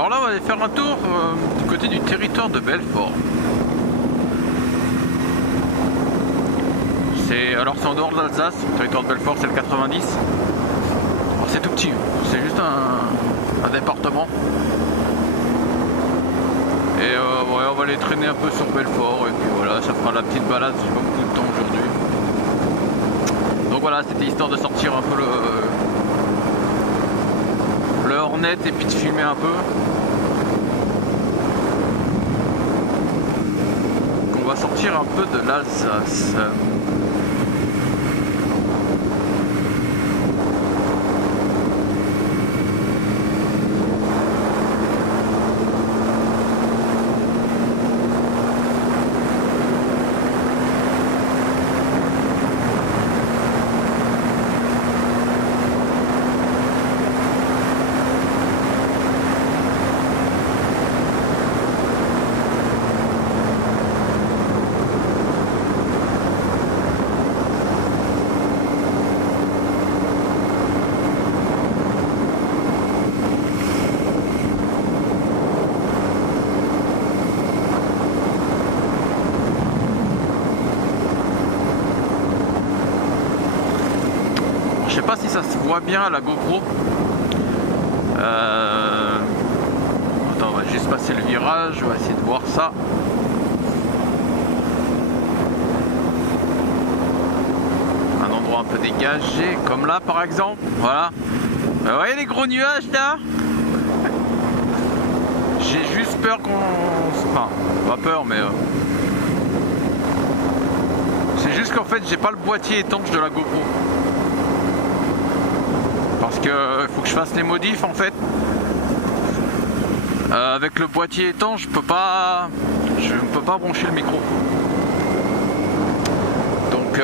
Alors là, on va aller faire un tour du côté du territoire de Belfort. Alors c'est en dehors de l'Alsace, le territoire de Belfort c'est le 90. Alors c'est tout petit, c'est juste un département. Et ouais, on va aller traîner un peu sur Belfort et puis voilà, ça fera la petite balade, j'ai pas beaucoup de temps aujourd'hui. Donc voilà, c'était histoire de sortir un peu le Hornet et puis de filmer un peu. Donc on va sortir un peu de l'Alsace. Je sais pas si ça se voit bien à la GoPro. Attends, on va juste passer le virage, on va essayer de voir ça. Un endroit un peu dégagé, comme là par exemple. Voilà. Vous voyez les gros nuages là? J'ai juste peur qu'on... Enfin, pas peur mais... C'est juste qu'en fait j'ai pas le boîtier étanche de la GoPro. Parce que faut que je fasse les modifs en fait. Avec le boîtier étanche, je ne peux pas brancher le micro. Donc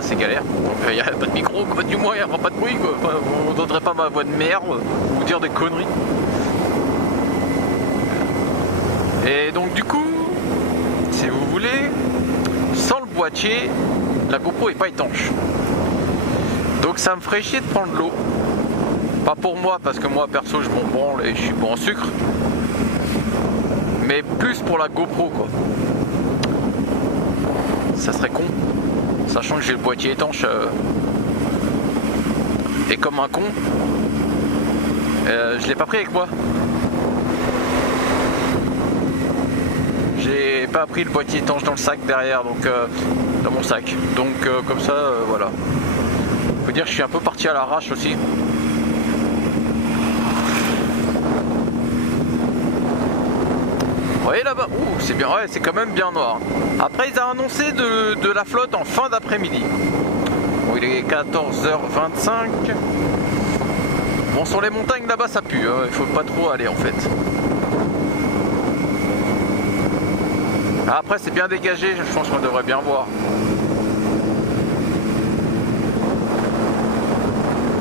c'est galère. Donc il n'y a pas de micro, du moins il n'y aura pas de bruit. Enfin, on n'entendrait pas ma voix de merde ou dire des conneries. Et donc du coup, si vous voulez, sans le boîtier, la GoPro n'est pas étanche. Donc ça me ferait chier de prendre l'eau. Pas pour moi, parce que moi perso je m'en branle et je suis bon en sucre. Mais plus pour la GoPro quoi. Ça serait con. Sachant que j'ai le boîtier étanche. Et comme un con. Je l'ai pas pris avec moi. J'ai pas pris le boîtier étanche dans le sac derrière, donc dans mon sac. Donc comme ça, voilà. Faut dire que je suis un peu parti à l'arrache aussi. Vous voyez là-bas, c'est bien, ouais, c'est quand même bien noir. Après, ils ont annoncé de la flotte en fin d'après-midi. Bon, il est 14h25. Bon, sur les montagnes là-bas, ça pue. Hein. Il faut pas trop aller en fait. Après, c'est bien dégagé. Je pense qu'on devrait bien voir.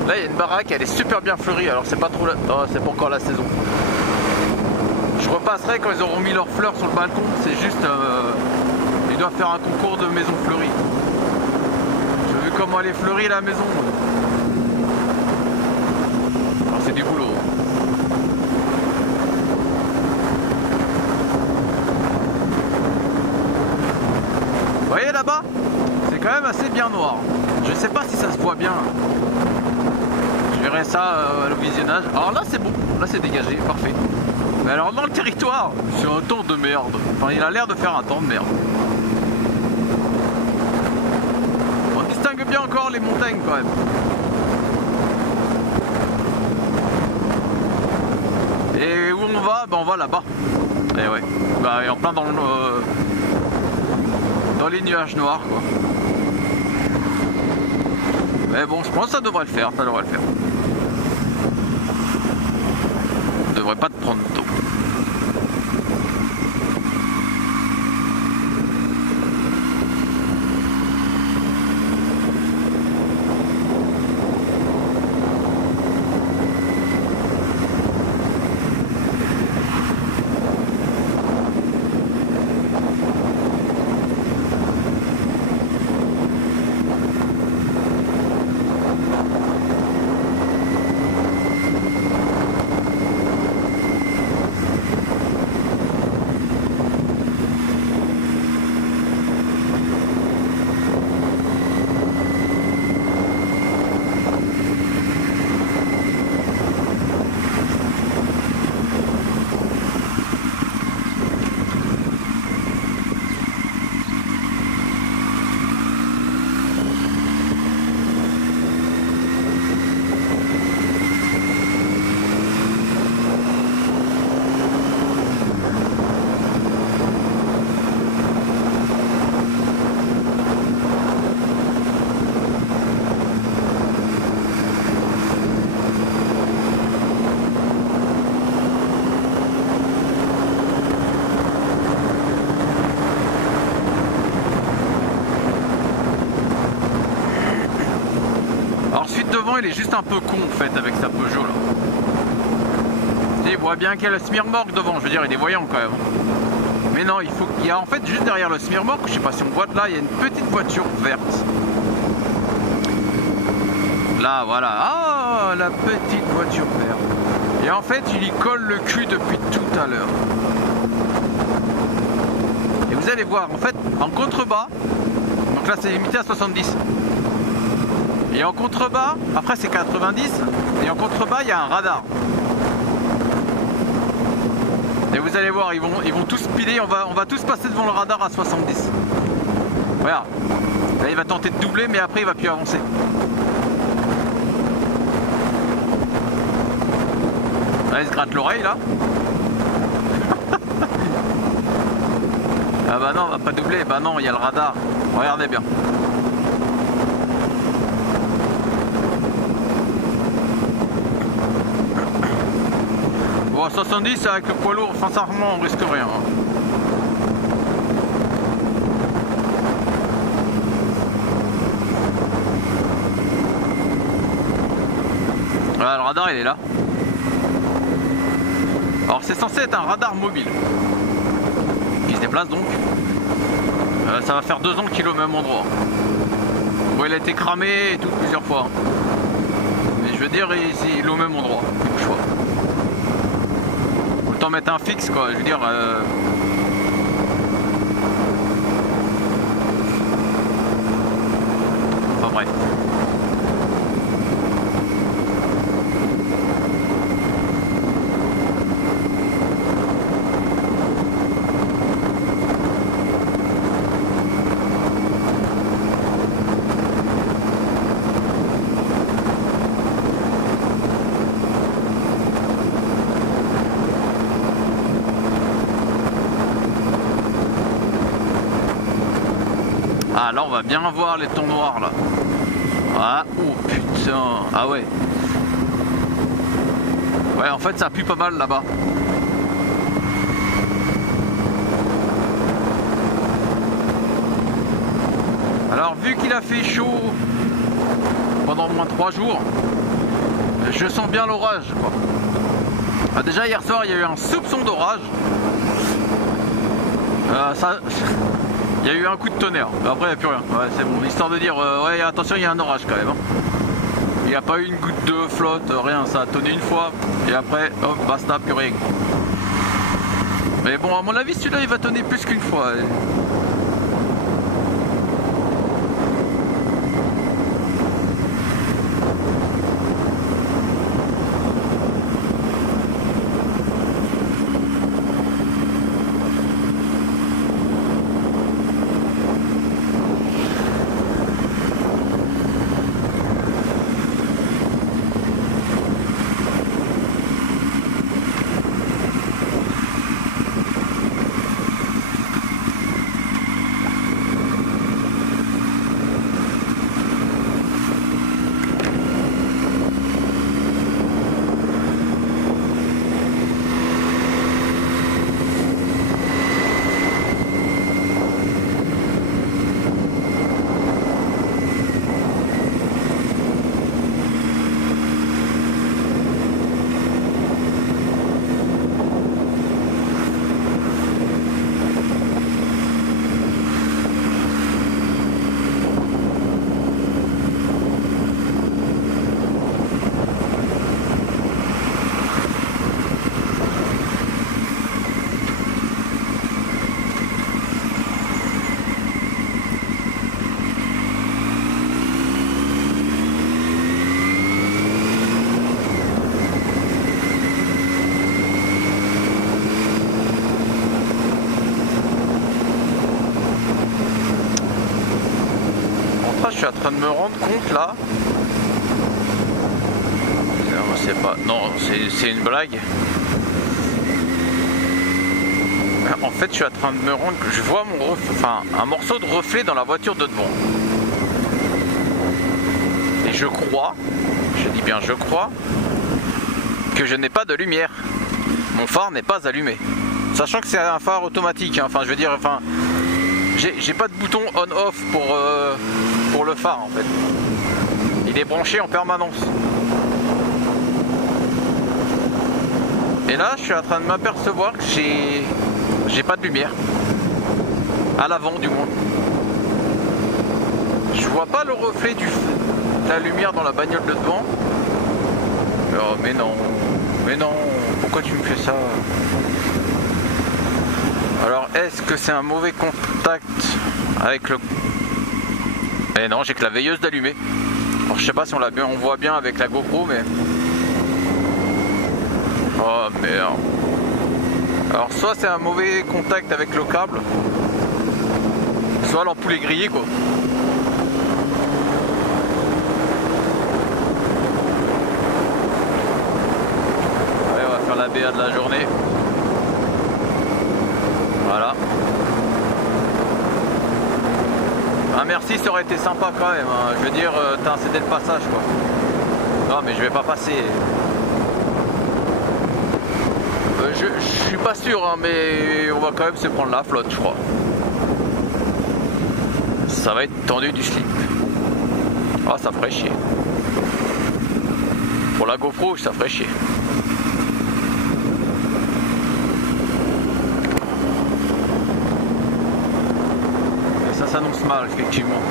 Là, il y a une baraque. Elle est super bien fleurie. Alors, c'est pas trop. Oh, c'est pas encore la saison. Je repasserai quand ils auront mis leurs fleurs sur le balcon. C'est juste... ils doivent faire un concours de maisons fleuries. J'ai vu comment elle est fleurie la maison. Alors c'est du boulot. Vous voyez là-bas? C'est quand même assez bien noir. Je sais pas si ça se voit bien. Je verrai ça au visionnage. Alors là c'est bon. Là c'est dégagé. Parfait. Mais alors dans le territoire, c'est un temps de merde. Enfin, il a l'air de faire un temps de merde. On distingue bien encore les montagnes quand même. Et où on va? Ben on va là-bas. Et ouais. Bah en plein dans les nuages noirs quoi. Mais bon, je pense que ça devrait le faire. Ça devrait le faire. On devrait pas te prendre d'eau. devant il est juste un peu con en fait avec sa Peugeot là. Il voit bien qu'il y a le smirmorque devant, je veux dire il est voyant quand même. Mais non, il y a en fait juste derrière le smirmorque, je sais pas si on voit là, il y a une petite voiture verte. Là voilà, ah la petite voiture verte. Et en fait il y colle le cul depuis tout à l'heure. Et vous allez voir, en fait en contrebas, donc là c'est limité à 70. Et en contrebas, après c'est 90, et en contrebas il y a un radar. Et vous allez voir, ils vont tous piler, on va tous passer devant le radar à 70. Voilà. Là il va tenter de doubler, mais après il va plus avancer. Là il se gratte l'oreille là. Ah bah non, on va pas doubler, bah non, il y a le radar. Regardez bien. Bon, 70 avec le poids lourd, sincèrement on risque rien. Voilà, le radar il est là. Alors c'est censé être un radar mobile qui se déplace donc. Ça va faire 2 ans qu'il est au même endroit. Bon, il a été cramé et tout plusieurs fois. Mais je veux dire, il est au même endroit. Choix. Autant mettre un fixe quoi, je veux dire. Enfin bref. Ah là on va bien voir les tons noirs là. Ah oh putain. Ah ouais. Ouais en fait ça pue pas mal là-bas. Alors vu qu'il a fait chaud pendant au moins 3 jours, je sens bien l'orage quoi. Ah, déjà hier soir il y a eu un soupçon d'orage. Il y a eu un coup de tonnerre, après il n'y a plus rien. Ouais, c'est bon, histoire de dire, ouais attention il y a un orage quand même. Hein. Il n'y a pas eu une goutte de flotte, rien, ça a tonné une fois, et après, hop, basta, plus rien. Mais bon, à mon avis, celui-là il va tonner plus qu'une fois. Je suis en train de me rendre compte là. C'est pas. Non, c'est une blague. En fait, je suis en train de me rendre que je vois un morceau de reflet dans la voiture de devant. Et je crois, je dis bien je crois, que je n'ai pas de lumière. Mon phare n'est pas allumé. Sachant que c'est un phare automatique. Hein. Enfin, je veux dire, j'ai pas de bouton on-off pour le phare en fait. il est branché en permanence. Et là, je suis en train de m'apercevoir que j'ai pas de lumière. À l'avant, du moins. Je vois pas le reflet de la lumière dans la bagnole de devant. Oh, mais non, pourquoi tu me fais ça? Alors, est-ce que c'est un mauvais contact avec le... Eh non, j'ai que la veilleuse d'allumée. Alors, je sais pas si on voit bien avec la GoPro, mais... Oh merde. Alors, soit c'est un mauvais contact avec le câble, soit l'ampoule est grillée, quoi. Allez, on va faire la BA de la journée. Voilà. Ah merci, ça aurait été sympa quand même, hein. Je veux dire, t'as cédé le passage, quoi. Non mais je vais pas passer. Je suis pas sûr, hein, mais on va quand même se prendre la flotte, je crois. Ça va être tendu du slip. Ah, ça ferait chier. Pour la GoPro, ça ferait chier. Et ça s'annonce mal, effectivement.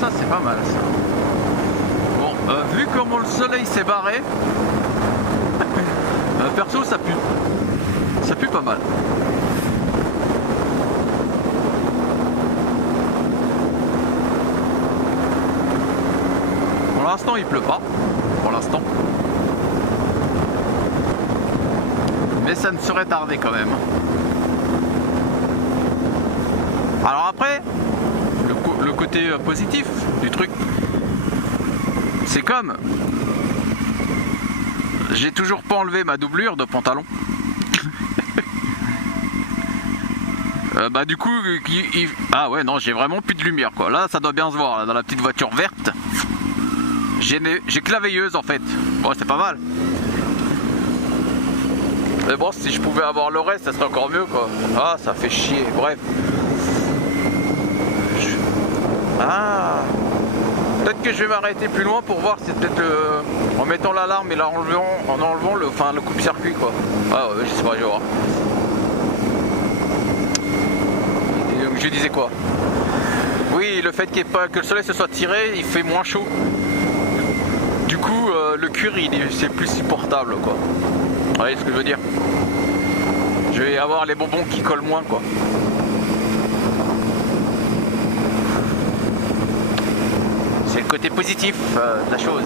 Ça c'est pas mal ça. Bon, vu comment le soleil s'est barré, perso ça pue. Ça pue pas mal. Pour l'instant il pleut pas. Pour l'instant. Mais ça ne serait tardé quand même. Alors après, le côté positif du truc, c'est comme j'ai toujours pas enlevé ma doublure de pantalon. Bah du coup ah ouais non, j'ai vraiment plus de lumière quoi. Là ça doit bien se voir là, dans la petite voiture verte. J'ai que la veilleuse en fait. Bon, c'est pas mal. Mais bon, si je pouvais avoir le reste ça serait encore mieux quoi. Ah, ça fait chier. Bref. Ah, peut-être que je vais m'arrêter plus loin pour voir si c'est peut-être en mettant l'alarme et en enlevant le coupe-circuit quoi. Ah ouais, je sais pas, je vais voir. Et donc je disais quoi? Oui, le fait qu'il y ait pas, que le soleil se soit tiré, il fait moins chaud. Du coup, le cuir c'est plus supportable quoi. Vous voyez ce que je veux dire? Je vais avoir les bonbons qui collent moins quoi. C'est le côté positif de la chose.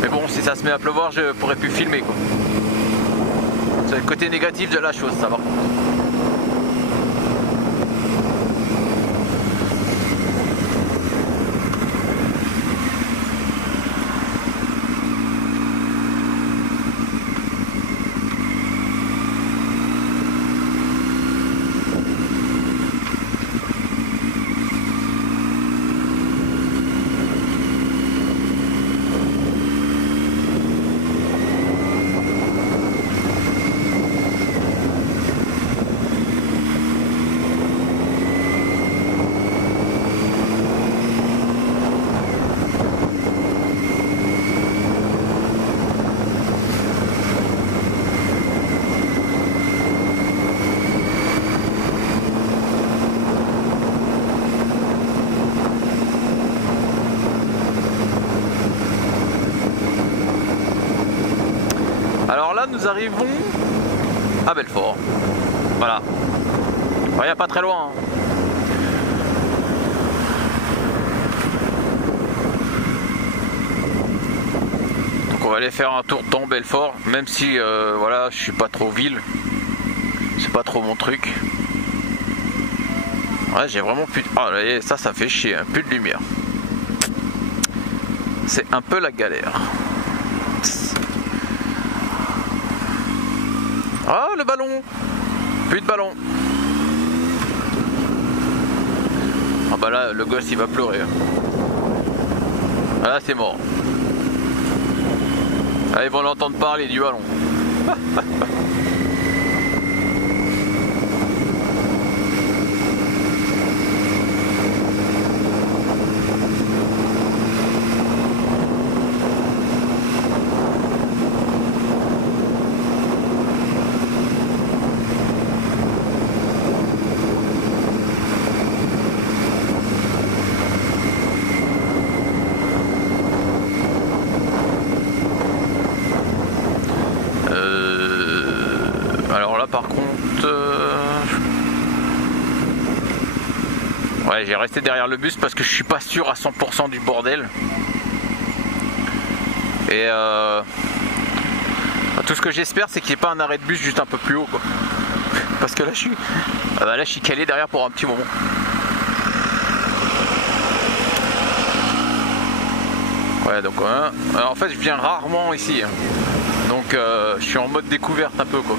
Mais bon, si ça se met à pleuvoir, je pourrais plus filmer quoi. C'est le côté négatif de la chose, ça va. arrivons à Belfort. Voilà. Il n'y a pas très loin. Hein. Donc on va aller faire un tour dans Belfort, même si voilà, je suis pas trop ville. C'est pas trop mon truc. Ouais, j'ai vraiment plus de... Ah, ça fait chier, hein. Plus de lumière. C'est un peu la galère. Ah, le ballon. Plus de ballon. Ah bah là, le gosse il va pleurer. Ah là, c'est mort. Ah, ils vont l'entendre parler du ballon. Alors là par contre ouais, j'ai resté derrière le bus parce que je suis pas sûr à 100% du bordel. Et tout ce que j'espère c'est qu'il n'y ait pas un arrêt de bus juste un peu plus haut quoi. Parce que là je suis calé derrière pour un petit moment. Ouais, donc alors en fait je viens rarement ici, hein. Donc je suis en mode découverte un peu quoi.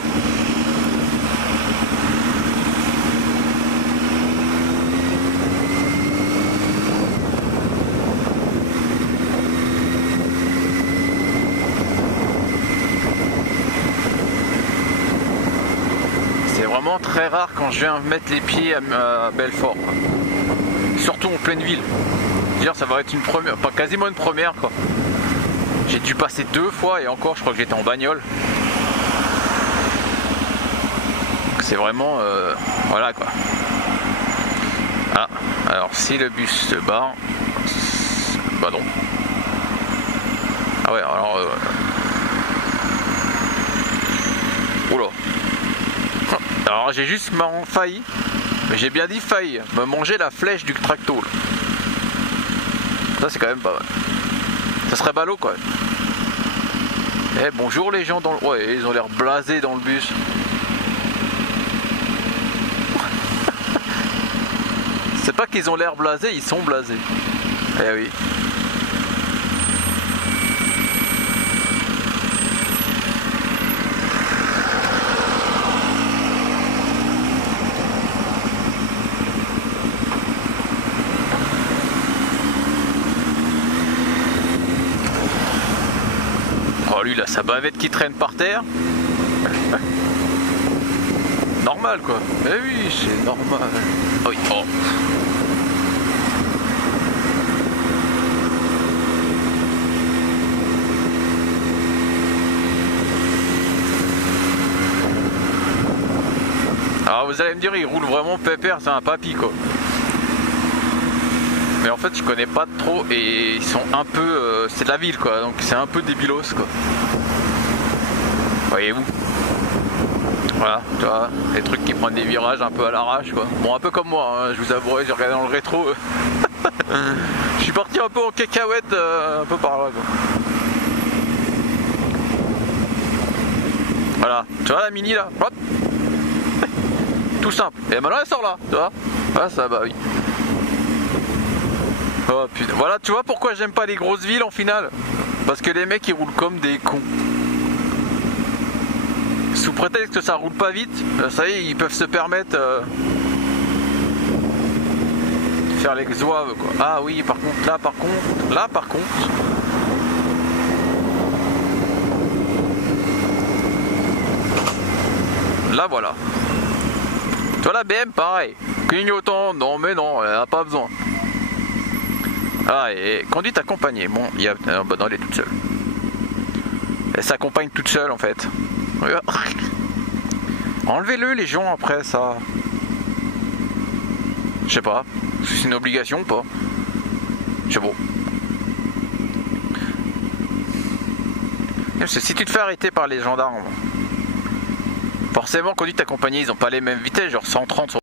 C'est vraiment très rare quand je viens mettre les pieds à Belfort, quoi. Surtout en pleine ville. Dire ça va être une première, pas quasiment une première quoi. J'ai dû passer 2 fois et encore je crois que j'étais en bagnole. C'est vraiment voilà quoi. Ah, alors si le bus se barre, bah non. Ah ouais alors oula. Alors j'ai juste failli, mais j'ai bien dit failli, me manger la flèche du tracto là. Ça c'est quand même pas mal. Ça serait ballot quoi. Eh bonjour les gens dans le... Ouais, ils ont l'air blasés dans le bus. C'est pas qu'ils ont l'air blasés, ils sont blasés. Eh oui. Oh lui là, sa bavette qui traîne par terre. Normal quoi. Eh oui, c'est normal. Oh oui, oh. Alors vous allez me dire, il roule vraiment pépère, c'est un papy quoi. Mais en fait je connais pas trop et ils sont un peu... c'est de la ville quoi, donc c'est un peu débilos quoi. Voyez-vous. Voilà, tu vois, les trucs qui prennent des virages un peu à l'arrache quoi. Bon, un peu comme moi, hein, je vous avouerai, j'ai regardé dans le rétro. Je suis parti un peu en cacahuète, un peu par là quoi. Voilà, tu vois la mini là, hop. Tout simple. Et maintenant elle sort là, tu vois. Ah ça bah oui. Oh putain, voilà, tu vois pourquoi j'aime pas les grosses villes en finale. Parce que les mecs ils roulent comme des cons. Sous prétexte que ça roule pas vite, ça y est, ils peuvent se permettre de faire les zouaves quoi. Ah oui, par contre, là par contre. Là voilà. Tu vois la BM pareil. Clignotant, non mais non, elle a pas besoin. Ah et conduite accompagnée, bon, il y a... bah non, elle est toute seule. Elle s'accompagne toute seule en fait. Enlevez-le les gens après ça. Je sais pas. C'est une obligation ou pas? Je sais pas. Parce que si tu te fais arrêter par les gendarmes, Forcément, conduite accompagnée, ils ont pas les mêmes vitesses, genre 130 sur